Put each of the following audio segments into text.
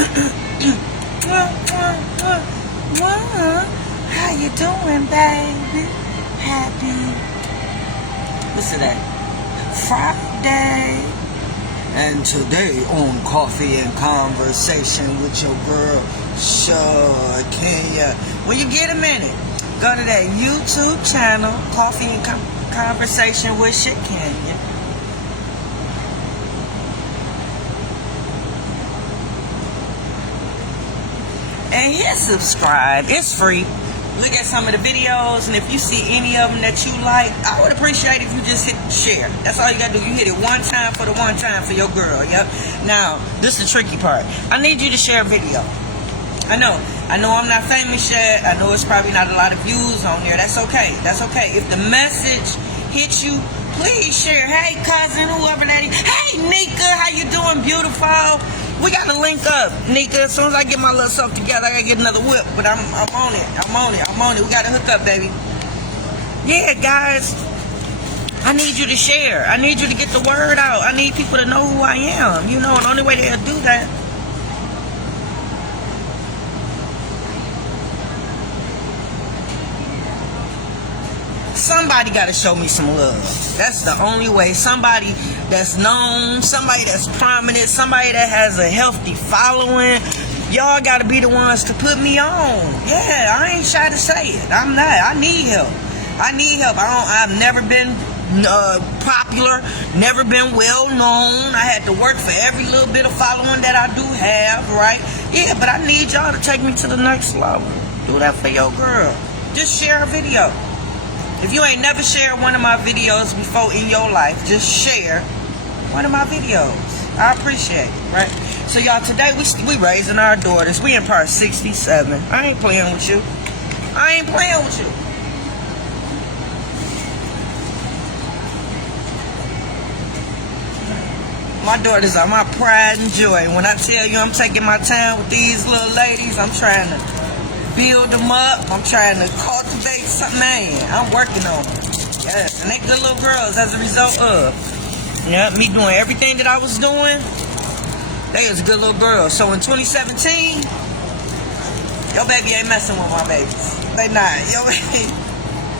How you doing, baby? Happy, what's today? Friday. And today on Coffee and Conversation with your girl, Shakenya. When you get a minute, go to that YouTube channel, Coffee and Conversation with Shakenya. And hit subscribe. It's free. Look at some of the videos, and if you see any of them that you like, I would appreciate if you just hit share. That's all you gotta do. You hit it one time for the one time for your girl. Yep. Now, this is the tricky part. I need you to share a video. I know I'm not famous yet. I know it's probably not a lot of views on there. That's okay. That's okay. If the message hits you, please share. Hey, cousin, whoever that is. Hey, Nika, how you doing, beautiful? We gotta link up, Nika. As soon as I get my little self together, I gotta get another whip. But I'm on it. I'm on it. We gotta hook up, baby. Yeah, guys. I need you to share. I need you to get the word out. I need people to know who I am. You know, the only way they'll do that. Somebody got to show me some love. That's the only way. Somebody that's known, somebody that's prominent, somebody that has a healthy following. Y'all got to be the ones to put me on. Yeah, I ain't shy to say it. I'm not. I need help. I've never been popular, never been well known. I had to work for every little bit of following that I do have, right? Yeah, but I need y'all to take me to the next level. Do that for your girl. Just share a video. If you ain't never shared one of my videos before in your life, just share one of my videos. I appreciate it, right? So y'all, today we raising our daughters. We in part 67. I ain't playing with you. My daughters are my pride and joy. When I tell you I'm taking my time with these little ladies, I'm trying to build them up. I'm trying to cultivate something. Man, I'm working on them. Yes, and they good little girls as a result of me doing everything that I was doing. They was good little girls. So in 2017, your baby ain't messing with my babies. They not.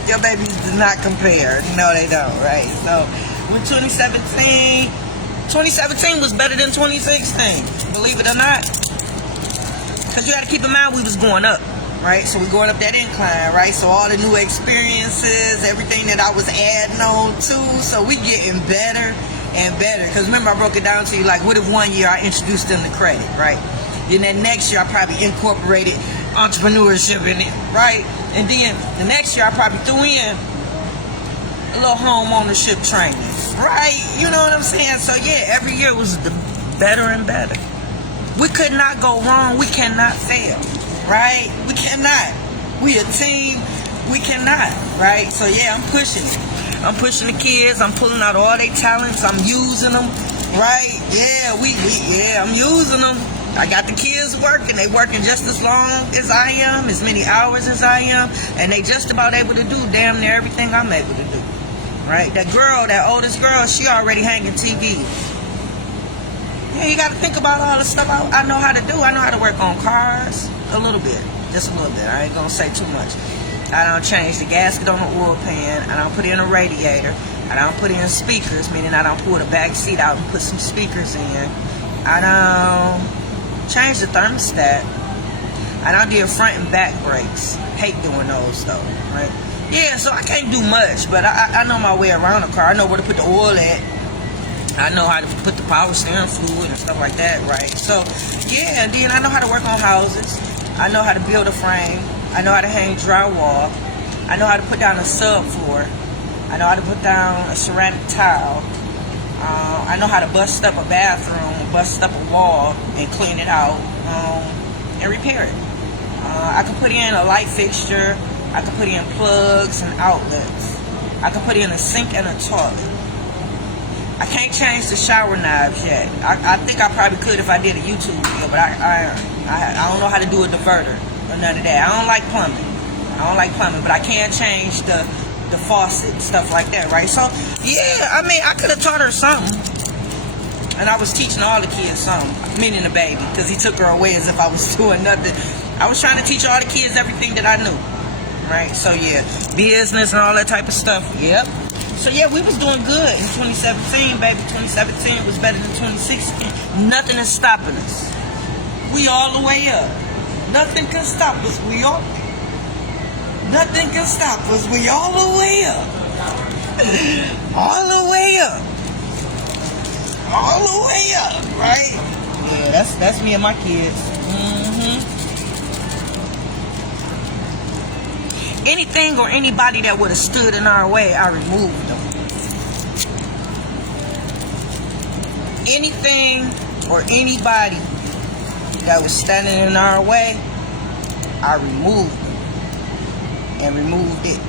Your babies do not compare. No, they don't, right? So when 2017 was better than 2016. Believe it or not. Because you got to keep in mind we was going up. Right, so we're going up that incline, right? So all the new experiences, everything that I was adding on to, so we getting better and better. Because remember, I broke it down to you, like, what if one year I introduced them to credit, right? Then that next year I probably incorporated entrepreneurship in it, right? And then the next year I probably threw in a little home ownership training, right? You know what I'm saying? So yeah, every year was the better and better. We could not go wrong. We cannot fail. Right? We cannot. We a team. We cannot. Right? So yeah, I'm pushing it. I'm pushing the kids. I'm pulling out all their talents. I'm using them. Right? Yeah, I'm using them. I got the kids working. They working just as long as I am, as many hours as I am, and they just about able to do damn near everything I'm able to do. Right? That oldest girl, she already hanging TV. Yeah, you got to think about all the stuff I know how to do. I know how to work on cars. A little bit. Just a little bit. I ain't going to say too much. I don't change the gasket on the oil pan. I don't put in a radiator. I don't put in speakers, meaning I don't pull the back seat out and put some speakers in. I don't change the thermostat. I don't do front and back brakes. Hate doing those though, right? Yeah, so I can't do much, but I know my way around a car. I know where to put the oil at. I know how to put the power steering fluid and stuff like that, right? So, yeah, and then I know how to work on houses. I know how to build a frame. I know how to hang drywall. I know how to put down a subfloor. I know how to put down a ceramic tile. I know how to bust up a bathroom, bust up a wall, and clean it out, and repair it. I can put in a light fixture. I can put in plugs and outlets. I can put in a sink and a toilet. I can't change the shower knobs yet. I think I probably could if I did a YouTube video, but I don't know how to do a diverter or none of that. I don't like plumbing, but I can change the faucet, stuff like that, right? So, yeah, I mean, I could have taught her something. And I was teaching all the kids something, meaning the baby, because he took her away as if I was doing nothing. I was trying to teach all the kids everything that I knew, right? So yeah, business and all that type of stuff. Yep. So yeah, we was doing good in 2017, baby. 2017 was better than 2016. Nothing is stopping us. We all the way up. Nothing can stop us. Nothing can stop us. We all the way up. All the way up. All the way up, right? Yeah, that's me and my kids. Anything or anybody that would have stood in our way, I removed them. Anything or anybody that was standing in our way, I removed them and removed it.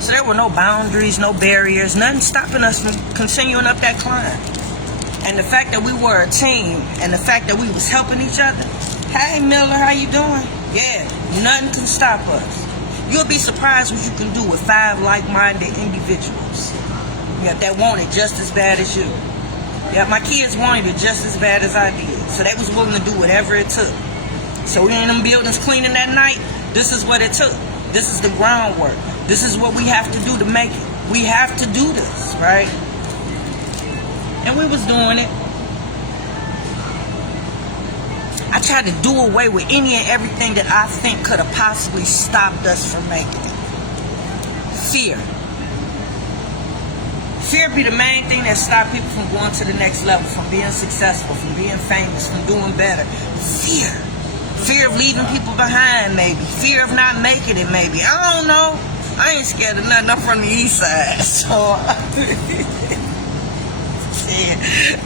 So there were no boundaries, no barriers, nothing stopping us from continuing up that climb. And the fact that we were a team and the fact that we was helping each other. Hey Miller, how you doing? Yeah, nothing can stop us. You'll be surprised what you can do with 5 like-minded individuals. Yeah, that want it just as bad as you. Yeah, my kids wanted it just as bad as I did. So they was willing to do whatever it took. So we in them buildings cleaning that night, this is what it took. This is the groundwork. This is what we have to do to make it. We have to do this, right? And we was doing it. I tried to do away with any and everything that I think could have possibly stopped us from making it. Fear. Fear be the main thing that stops people from going to the next level, from being successful, from being famous, from doing better. Fear. Fear of leaving people behind, maybe. Fear of not making it, maybe. I don't know. I ain't scared of nothing. I'm from the east side, so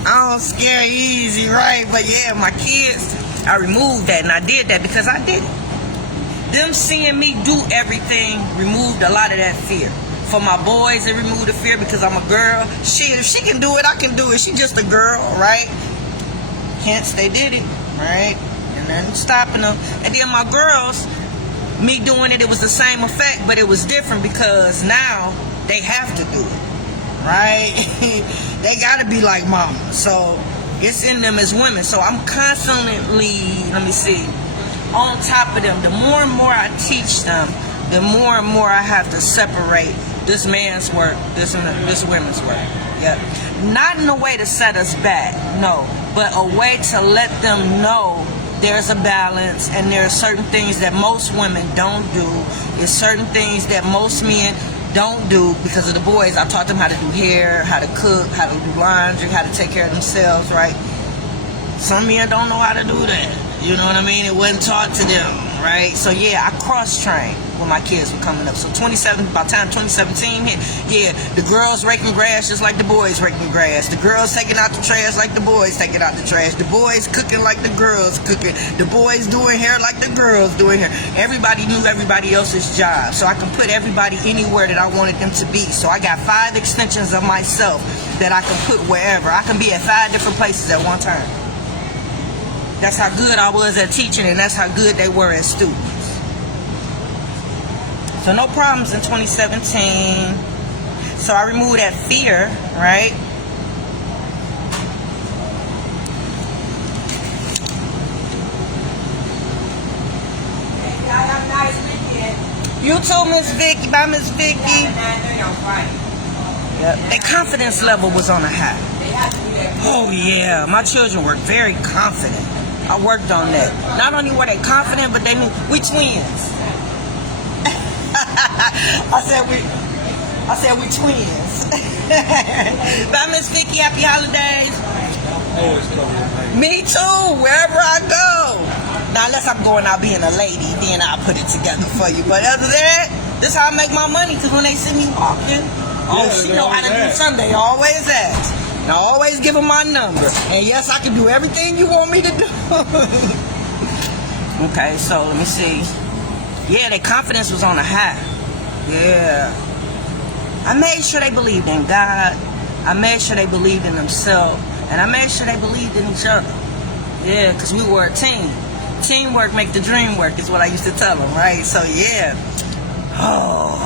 I don't scare easy, right? But yeah, my kids, I removed that, and I did that because I did it. Them seeing me do everything removed a lot of that fear. For my boys, it removed the fear because I'm a girl. Shit, if she can do it, I can do it. She just a girl, right? Hence, they did it, right? And nothing stopping them. And then my girls, me doing it, it was the same effect, but it was different because now they have to do it, right? They gotta be like mama. So it's in them as women. So I'm constantly, on top of them. The more and more I teach them, the more and more I have to separate this man's work, this women's work. Yep. Not in a way to set us back, no, but a way to let them know there's a balance, and there are certain things that most women don't do. There's certain things that most men don't do because of the boys. I taught them how to do hair, how to cook, how to do laundry, how to take care of themselves, right? Some men don't know how to do that. You know what I mean? It wasn't taught to them, right? So yeah, I cross-trained when my kids were coming up. So by the time 2017 hit, yeah, the girls raking grass just like the boys raking grass. The girls taking out the trash like the boys taking out the trash. The boys cooking like the girls cooking. The boys doing hair like the girls doing hair. Everybody knew everybody else's job. So I can put everybody anywhere that I wanted them to be. So I got 5 extensions of myself that I can put wherever. I can be at 5 different places at one time. That's how good I was at teaching, and that's how good they were as students. So no problems in 2017. So I removed that fear, right? Y'all have a nice weekend. You too, Miss Vicky. Bye, Miss Vicky. Yep. Their confidence level was on a high. Oh yeah, my children were very confident. I worked on that. Not only were they confident, but they knew we twins. I said we twins. Bye, Miss Vicky. Happy holidays. Always cover. Me too. Wherever I go. Now, unless I'm going out being a lady, then I'll put it together for you. But other than that, this is how I make my money. Because when they see me walking, she know how to do Sunday. Always ask. And I always give them my number. And yes, I can do everything you want me to do. Okay, so let me see. Yeah, their confidence was on a high. Yeah. I made sure they believed in God. I made sure they believed in themselves. And I made sure they believed in each other. Yeah, because we were a team. Teamwork make the dream work is what I used to tell them, right? So, yeah. Oh.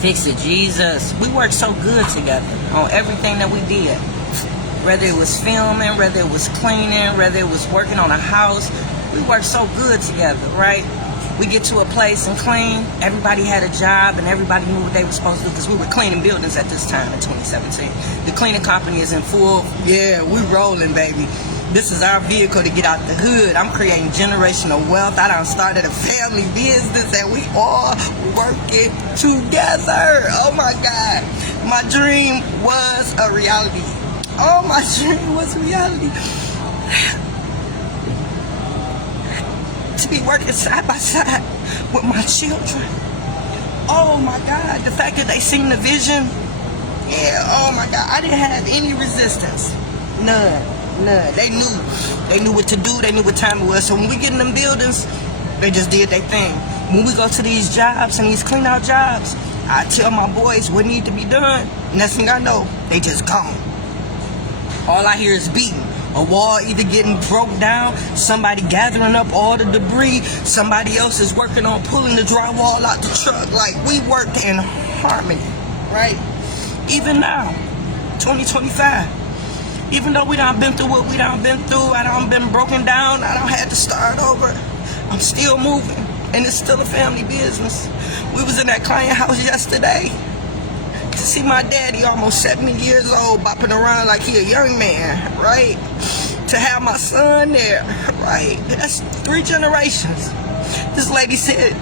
Fix it, Jesus. We worked so good together on everything that we did. Whether it was filming, whether it was cleaning, whether it was working on a house, we worked so good together, right? We get to a place and clean, everybody had a job and everybody knew what they were supposed to do because we were cleaning buildings at this time in 2017. The cleaning company is in full, yeah, we rolling, baby. This is our vehicle to get out the hood. I'm creating generational wealth. I done started a family business and we all working together. Oh my God. My dream was a reality. Oh, my dream was a reality. To be working side by side with my children. Oh my God, the fact that they seen the vision. Yeah, oh my God, I didn't have any resistance. None. They knew what to do. They knew what time it was. So when we get in them buildings, they just did their thing. When we go to these jobs and these clean out jobs, I tell my boys what need to be done. Next thing I know, they just gone. All I hear is beating. A wall either getting broke down, somebody gathering up all the debris, somebody else is working on pulling the drywall out the truck. Like, we work in harmony, right? Even now, 2025, even though we done been through what we done been through, I done been broken down, I done had to start over, I'm still moving, and it's still a family business. We was in that client house yesterday to see my daddy, almost 70 years old, bopping around like he a young man, right? To have my son there, right? That's 3 generations. This lady said,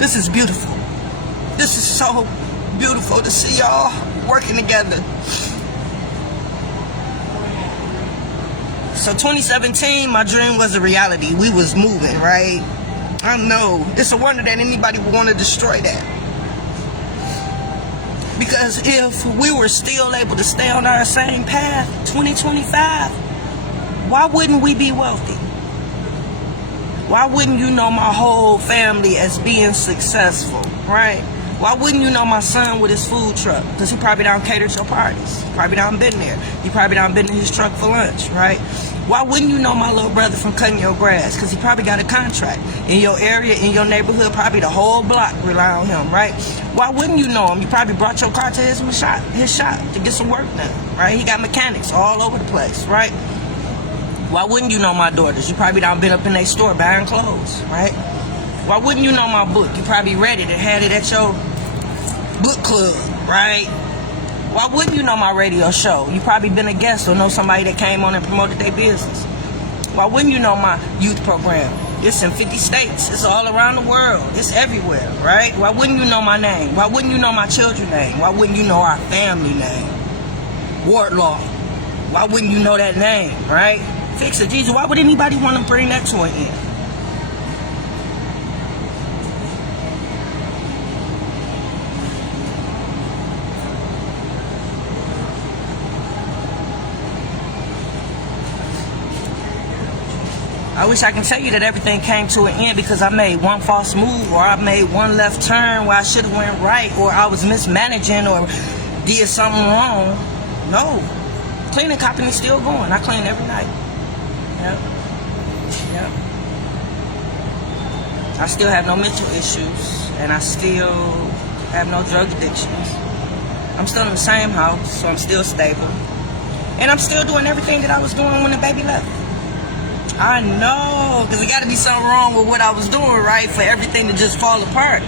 this is beautiful. This is so beautiful to see y'all working together. So 2017, my dream was a reality. We was moving, right? I know. It's a wonder that anybody would want to destroy that. Because if we were still able to stay on our same path, 2025, why wouldn't we be wealthy? Why wouldn't you know my whole family as being successful, right? Why wouldn't you know my son with his food truck? Because he probably done catered your parties. Probably done been there. He probably done been in his truck for lunch, right? Why wouldn't you know my little brother from cutting your grass? Because he probably got a contract. In your area, in your neighborhood, probably the whole block rely on him, right? Why wouldn't you know him? You probably brought your car to his shop to get some work done, right? He got mechanics all over the place, right? Why wouldn't you know my daughters? You probably done been up in their store buying clothes, right? Why wouldn't you know my book? You probably read it and had it at your book club, right? Why wouldn't you know my radio show? You probably been a guest or know somebody that came on and promoted their business. Why wouldn't you know my youth program? It's in 50 states. It's all around the world. It's everywhere, right? Why wouldn't you know my name? Why wouldn't you know my children's name? Why wouldn't you know our family name? Wardlaw. Why wouldn't you know that name, right? Fix it, Jesus. Why would anybody want to bring that to an end? I wish I can tell you that everything came to an end because I made one false move or I made one left turn where I should have went right or I was mismanaging or did something wrong. No. Cleaning company is still going. I clean every night. Yep. I still have no mental issues and I still have no drug addictions. I'm still in the same house, so I'm still stable. And I'm still doing everything that I was doing when the baby left. I know, because there got to be something wrong with what I was doing, right, for everything to just fall apart.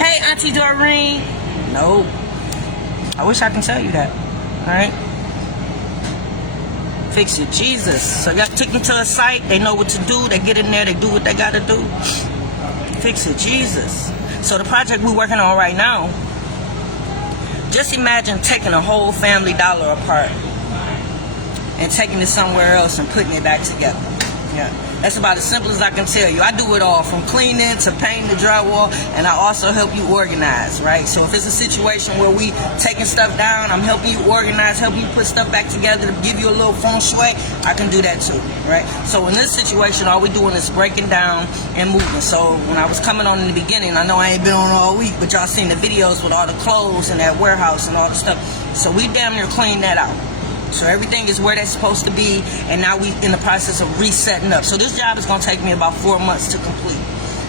Hey, Auntie Doreen. No. I wish I can tell you that, all right? Fix it, Jesus. So y'all took them to a site. They know what to do. They get in there. They do what they got to do. Fix it, Jesus. So the project we're working on right now, just imagine taking a whole Family Dollar apart and taking it somewhere else and putting it back together. Yeah, that's about as simple as I can tell you. I do it all, from cleaning to painting the drywall, and I also help you organize, right? So if it's a situation where we taking stuff down, I'm helping you organize, helping you put stuff back together to give you a little feng shui, I can do that too, right? So in this situation, all we're doing is breaking down and moving. So when I was coming on in the beginning, I know I ain't been on all week, but y'all seen the videos with all the clothes and that warehouse and all the stuff. So we damn near cleaned that out. So everything is where that's supposed to be, and now we in the process of resetting up. So this job is going to take me about 4 months to complete.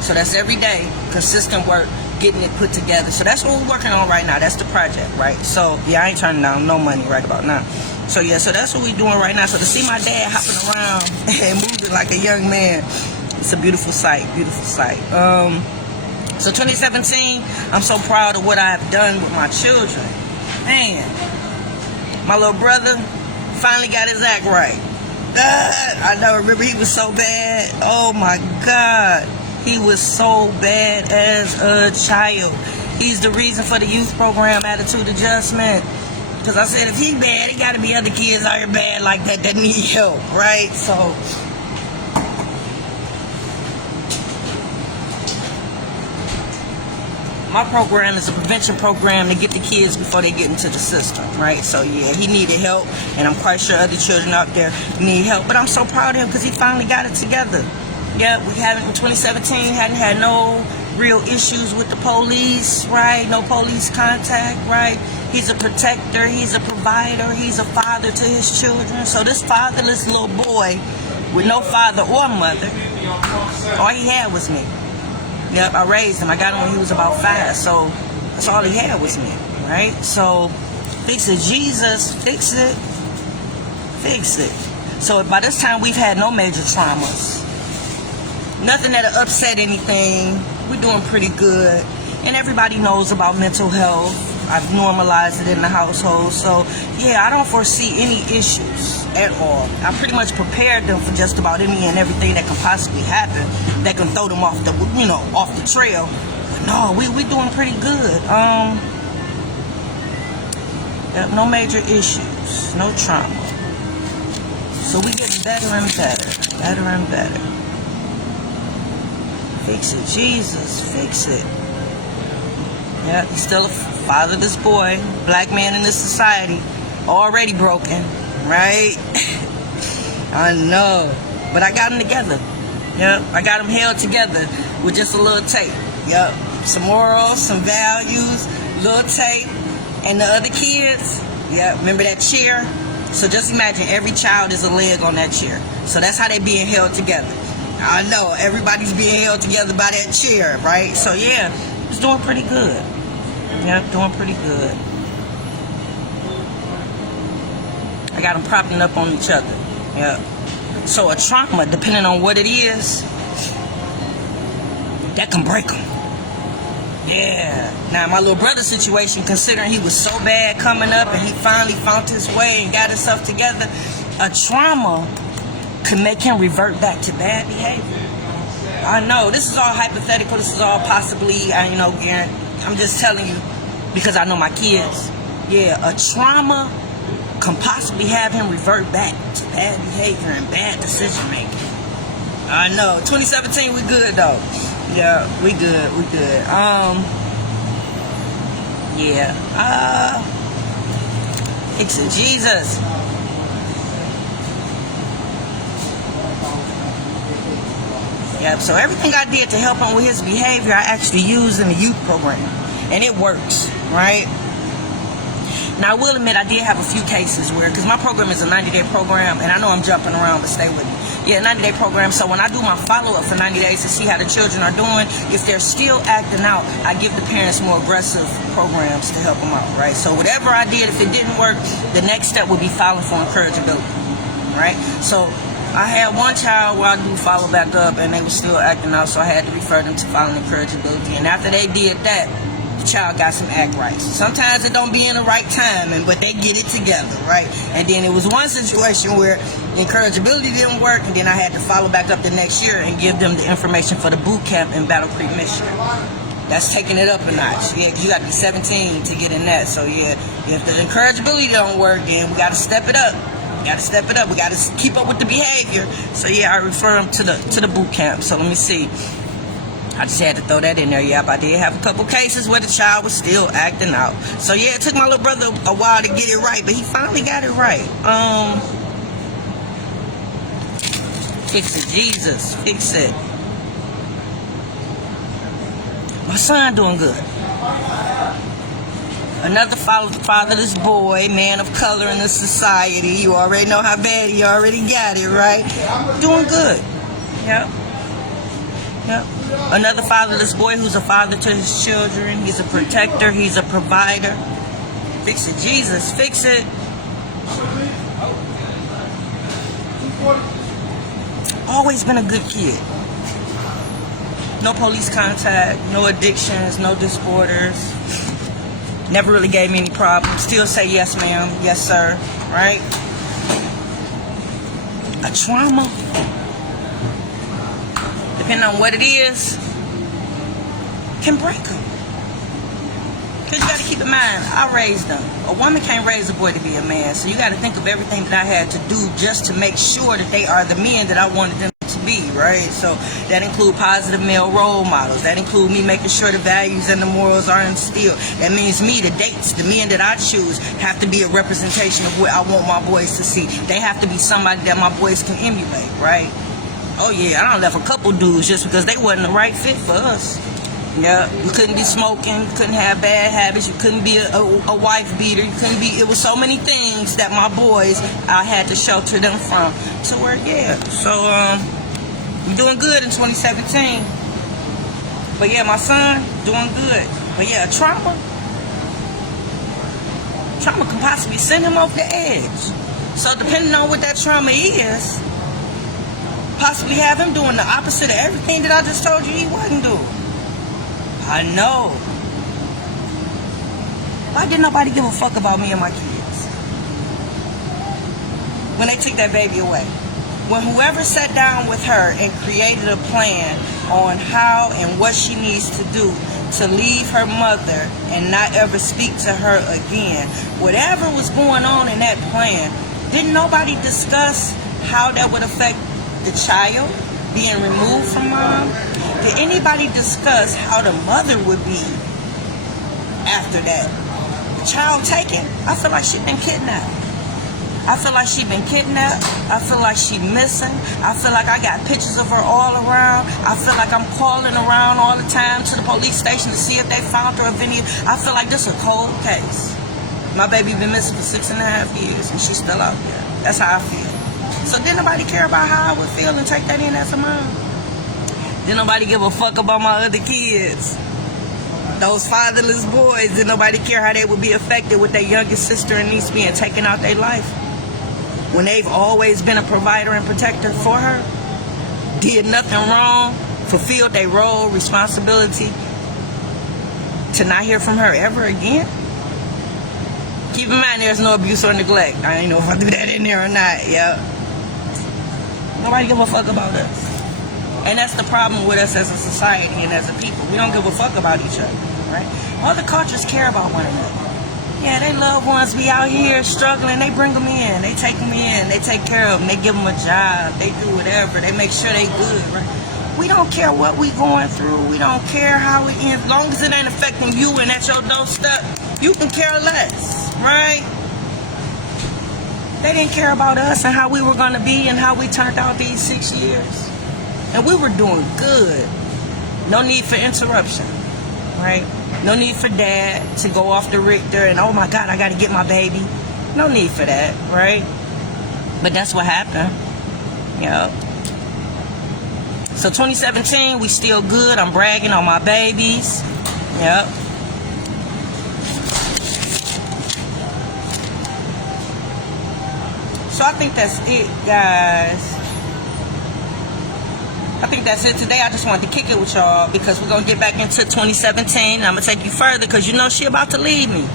So that's every day, consistent work, getting it put together. So that's what we're working on right now. That's the project, right? So, yeah, I ain't turning down no money right about now. So yeah, so that's what we're doing right now. So to see my dad hopping around and moving like a young man, it's a beautiful sight, beautiful sight. So 2017, I'm so proud of what I've done with my children. Man, my little brother finally got his act right. I know, remember he was so bad. Oh my God. He was so bad as a child. He's the reason for the youth program attitude adjustment. Because I said if he bad, it got to be other kids out here bad like that that need help, right? So my program is a prevention program to get the kids before they get into the system, right? So yeah, he needed help, and I'm quite sure other children out there need help. But I'm so proud of him because he finally got it together. Yeah, we haven't, in 2017, hadn't had no real issues with the police, right? No police contact, right? He's a protector, he's a provider, he's a father to his children. So this fatherless little boy with no father or mother, all he had was me. Yep, I raised him. I got him when he was about 5, so that's all he had was me, right? So fix it, Jesus, fix it, fix it. So by this time, we've had no major traumas. Nothing that'll upset anything. We're doing pretty good. And everybody knows about mental health. I've normalized it in the household. So, yeah, I don't foresee any issues at all. I pretty much prepared them for just about any and everything that can possibly happen that can throw them off the, off the trail. But no, we doing pretty good. No major issues. No trauma. So we getting better and better. Better and better. Fix it, Jesus, fix it. Yeah, he's still a fatherless boy, black man in this society, already broken, right? I know, but I got him together. Yep, I got him held together with just a little tape. Yep, some morals, some values, little tape, and the other kids. Yeah, remember that chair? So just imagine every child is a leg on that chair. So that's how they being held together. I know, everybody's being held together by that chair, right? So yeah, it's doing pretty good. Yeah, doing pretty good. I got them propping up on each other. Yeah. So a trauma, depending on what it is, that can break them. Yeah. Now my little brother's situation, considering he was so bad coming up and he finally found his way and got himself together, a trauma can make him revert back to bad behavior. I know, this is all hypothetical, this is all possibly, Garen, I'm just telling you because I know my kids. Yeah, a trauma can possibly have him revert back to bad behavior and bad decision making. I know, 2017 we good though. Yeah, we good. Fix it, Jesus. Yep, so everything I did to help him with his behavior, I actually used in the youth program. And it works, right? Now, I will admit I did have a few cases where, because my program is a 90-day program, and I know I'm jumping around, but stay with me. Yeah, 90-day program, so when I do my follow-up for 90 days to see how the children are doing, if they're still acting out, I give the parents more aggressive programs to help them out, right? So whatever I did, if it didn't work, the next step would be filing for encourageability, right? So I had one child where I do follow back up, and they were still acting out, so I had to refer them to filing encourageability. And after they did that, the child got some act rights. Sometimes it don't be in the right time, but they get it together, right? And then it was one situation where encourageability didn't work, and then I had to follow back up the next year and give them the information for the boot camp in Battle Creek, Michigan. That's taking it up a notch. Yeah, 'cause you got to be 17 to get in that. So yeah, if the encourageability don't work, then we got to step it up. We got to keep up with the behavior. So yeah, I refer them to the boot camp. So let me see. I just had to throw that in there. Yep, I did have a couple cases where the child was still acting out. So yeah, it took my little brother a while to get it right, but he finally got it right. Fix it, Jesus, fix it. My son doing good. Another fatherless boy, man of color in the society. You already know how bad he already got it, right? Doing good. Yep. Another fatherless boy who's a father to his children. He's a protector. He's a provider. Fix it, Jesus. Fix it. always been a good kid. No police contact, no addictions, no disorders. Never really gave me any problems. Still say yes, ma'am, yes, sir, right? A trauma, depending on what it is, can break them. Because you got to keep in mind, I raised them. A woman can't raise a boy to be a man. So you got to think of everything that I had to do just to make sure that they are the men that I wanted them to be, right? So that include positive male role models. That include me making sure the values and the morals are instilled. That means me, the dates, the men that I choose have to be a representation of what I want my boys to see. They have to be somebody that my boys can emulate, right? Oh yeah, I done left a couple dudes just because they wasn't the right fit for us. Yeah, you couldn't be smoking, you couldn't have bad habits, you couldn't be a wife beater, you couldn't be, it was so many things that my boys, I had to shelter them from. So we're, yeah, so we're doing good in 2017. But yeah, my son, doing good. But yeah, trauma can possibly send him over the edge. So depending on what that trauma is, possibly have him doing the opposite of everything that I just told you he wasn't doing. I know. Why did nobody give a fuck about me and my kids? When they took that baby away. When whoever sat down with her and created a plan on how and what she needs to do to leave her mother and not ever speak to her again. Whatever was going on in that plan, didn't nobody discuss how that would affect the child being removed from mom? Did anybody discuss how the mother would be after that? The child taken. I feel like she's been kidnapped. I feel like she's been kidnapped. I feel like she's missing. I feel like I got pictures of her all around. I feel like I'm calling around all the time to the police station to see if they found her or any. I feel like this is a cold case. My baby been missing for 6.5 years and she's still out there. That's how I feel. So didn't nobody care about how I would feel and take that in as a mom? Didn't nobody give a fuck about my other kids? Those fatherless boys, didn't nobody care how they would be affected with their youngest sister and niece being taken out their life? When they've always been a provider and protector for her? Did nothing wrong? Fulfilled their role, responsibility to not hear from her ever again? Keep in mind there's no abuse or neglect. I ain't know if I do that in there or not, yeah. Nobody give a fuck about us. And that's the problem with us as a society and as a people. We don't give a fuck about each other, right? Other cultures care about one another. Yeah, they loved ones be out here struggling. They bring them in. They take them in. They take care of them. They give them a job. They do whatever. They make sure they good, right? We don't care what we going through. We don't care how it ends. As long as it ain't affecting you and at your doorstep, you can care less, right? They didn't care about us and how we were going to be and how we turned out these 6 years. And we were doing good. No need for interruption, right? No need for dad to go off the Richter and, oh my God, I got to get my baby. No need for that, right? But that's what happened. Yeah. So 2017, we still good. I'm bragging on my babies. Yep. So I think that's it, guys. I think that's it today. I just wanted to kick it with y'all because we're going to get back into 2017. I'm going to take you further because you know she about to leave me.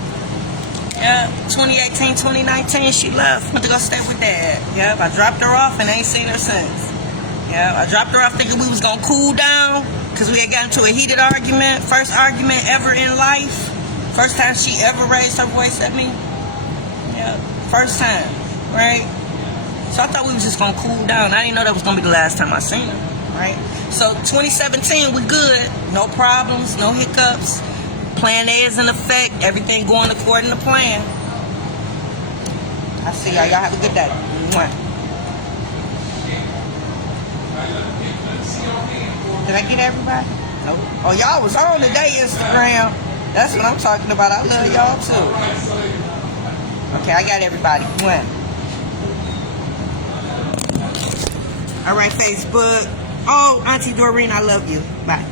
Yeah, 2018, 2019, she left. I went to go stay with dad. Yep, I dropped her off and I ain't seen her since. Yeah, I dropped her off thinking we was going to cool down because we had gotten into a heated argument. First argument ever in life. First time she ever raised her voice at me. Yeah, first time, right? So I thought we was just going to cool down. I didn't know that was going to be the last time I seen her. Right? So 2017, we good. No problems, no hiccups. Plan A is in effect. Everything going according to plan. I see y'all. Y'all have a good day. Mwah. Did I get everybody? Nope. Oh, y'all was on today, Instagram. That's what I'm talking about. I love y'all too. Okay, I got everybody. Mwah. All right, Facebook. Oh, Auntie Doreen, I love you. Bye.